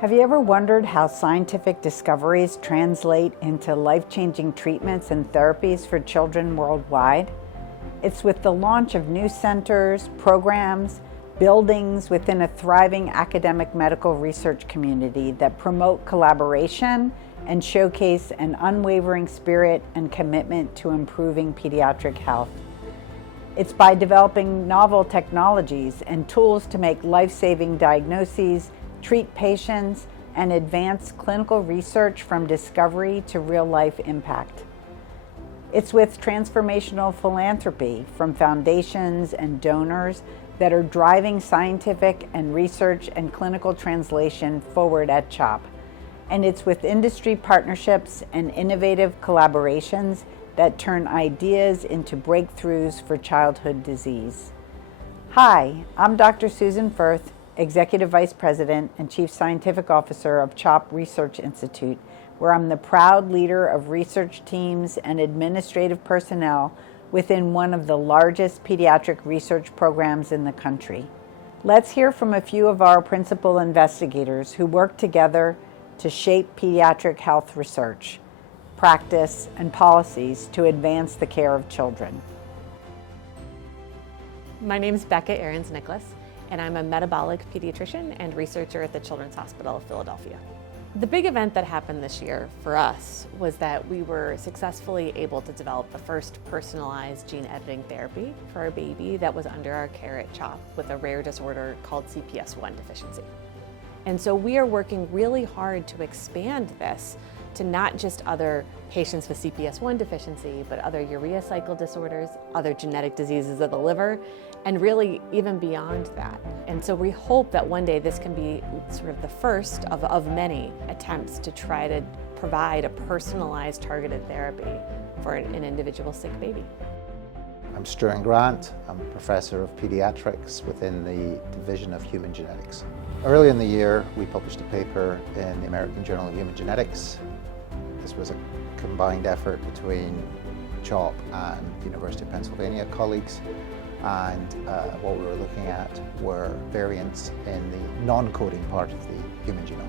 Have you ever wondered how scientific discoveries translate into life-changing treatments and therapies for children worldwide? It's with the launch of new centers, programs, buildings within a thriving academic medical research community that promote collaboration and showcase an unwavering spirit and commitment to improving pediatric health. It's by developing novel technologies and tools to make life-saving diagnoses, treat patients, and advance clinical research from discovery to real-life impact. It's with transformational philanthropy from foundations and donors that are driving scientific and research and clinical translation forward at CHOP. And it's with industry partnerships and innovative collaborations that turn ideas into breakthroughs for childhood disease. Hi, I'm Dr. Susan Firth, Executive Vice President and Chief Scientific Officer of CHOP Research Institute, where I'm the proud leader of research teams and administrative personnel within one of the largest pediatric research programs in the country. Let's hear from a few of our principal investigators who work together to shape pediatric health research, practice, and policies to advance the care of children. My name is Becca Ahrens-Nicholas, and I'm a metabolic pediatrician and researcher at the Children's Hospital of Philadelphia. The big event that happened this year for us was that we were successfully able to develop the first personalized gene editing therapy for our baby that was under our care at CHOP with a rare disorder called CPS1 deficiency. And so we are working really hard to expand this to not just other patients with CPS1 deficiency, but other urea cycle disorders, other genetic diseases of the liver, and really even beyond that. And so we hope that one day this can be sort of the first of many attempts to try to provide a personalized targeted therapy for an individual sick baby. I'm Stuart Grant. I'm a professor of pediatrics within the Division of Human Genetics. Early in the year, we published a paper in the American Journal of Human Genetics. This was a combined effort between CHOP and the University of Pennsylvania colleagues, and what we were looking at were variants in the non-coding part of the human genome.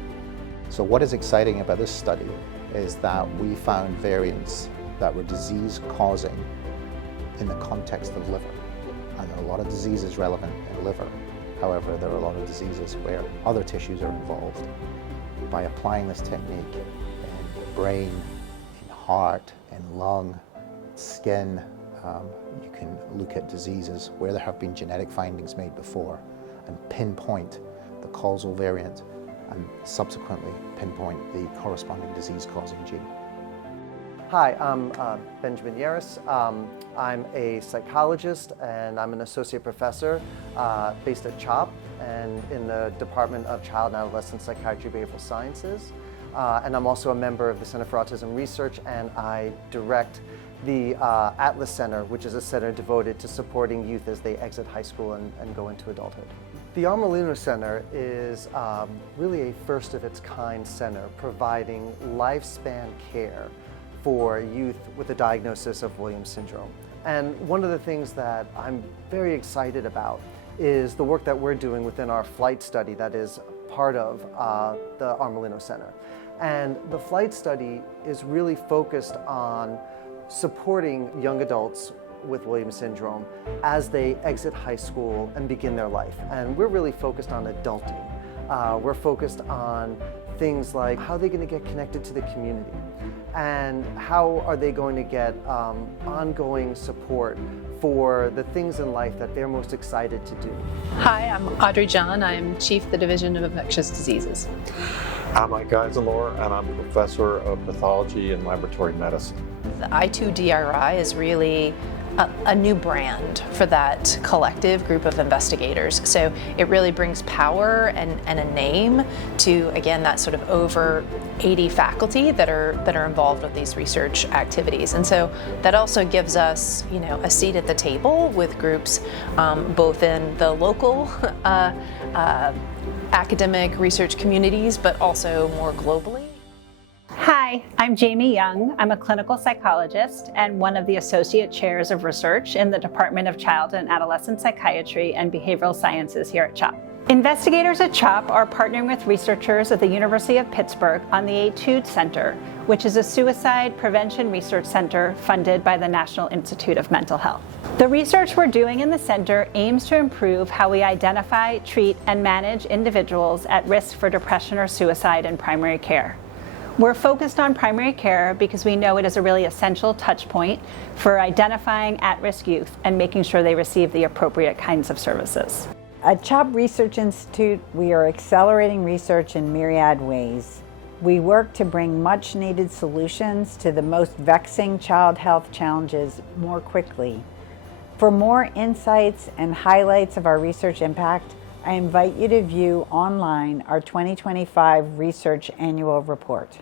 So what is exciting about this study is that we found variants that were disease-causing in the context of liver. And there are a lot of diseases relevant in liver. However, there are a lot of diseases where other tissues are involved. By applying this technique in brain, in heart, in lung, skin, you can look at diseases where there have been genetic findings made before and pinpoint the causal variant and subsequently pinpoint the corresponding disease-causing gene. Hi, I'm Benjamin Yaris. I'm a psychologist and I'm an associate professor based at CHOP and in the Department of Child and Adolescent Psychiatry Behavioral Sciences. And I'm also a member of the Center for Autism Research, and I direct the Atlas Center, which is a center devoted to supporting youth as they exit high school and go into adulthood. The Armolino Center is really a first of its kind center providing lifespan care for youth with a diagnosis of Williams syndrome. And one of the things that I'm very excited about is the work that we're doing within our flight study that is part of the Armolino Center. And the flight study is really focused on supporting young adults with Williams syndrome as they exit high school and begin their life. And we're really focused on adulting. We're focused on things like how are they going to get connected to the community and how are they going to get ongoing support for the things in life that they're most excited to do. Hi, I'm Audrey John. I'm Chief of the Division of Infectious Diseases. I'm Mike Geiselor, and I'm a professor of pathology and laboratory medicine. The I2DRI is really a new brand for that collective group of investigators. So it really brings power and a name to, again, that sort of over 80 faculty that are involved with these research activities. And so that also gives us, a seat at the table with groups both in the local academic research communities, but also more globally. Hi, I'm Jamie Young. I'm a clinical psychologist and one of the associate chairs of research in the Department of Child and Adolescent Psychiatry and Behavioral Sciences here at CHOP. Investigators at CHOP are partnering with researchers at the University of Pittsburgh on the Etude Center, which is a suicide prevention research center funded by the National Institute of Mental Health. The research we're doing in the center aims to improve how we identify, treat, and manage individuals at risk for depression or suicide in primary care. We're focused on primary care because we know it is a really essential touch point for identifying at-risk youth and making sure they receive the appropriate kinds of services. At CHOP Research Institute, we are accelerating research in myriad ways. We work to bring much-needed solutions to the most vexing child health challenges more quickly. For more insights and highlights of our research impact, I invite you to view online our 2025 Research Annual Report.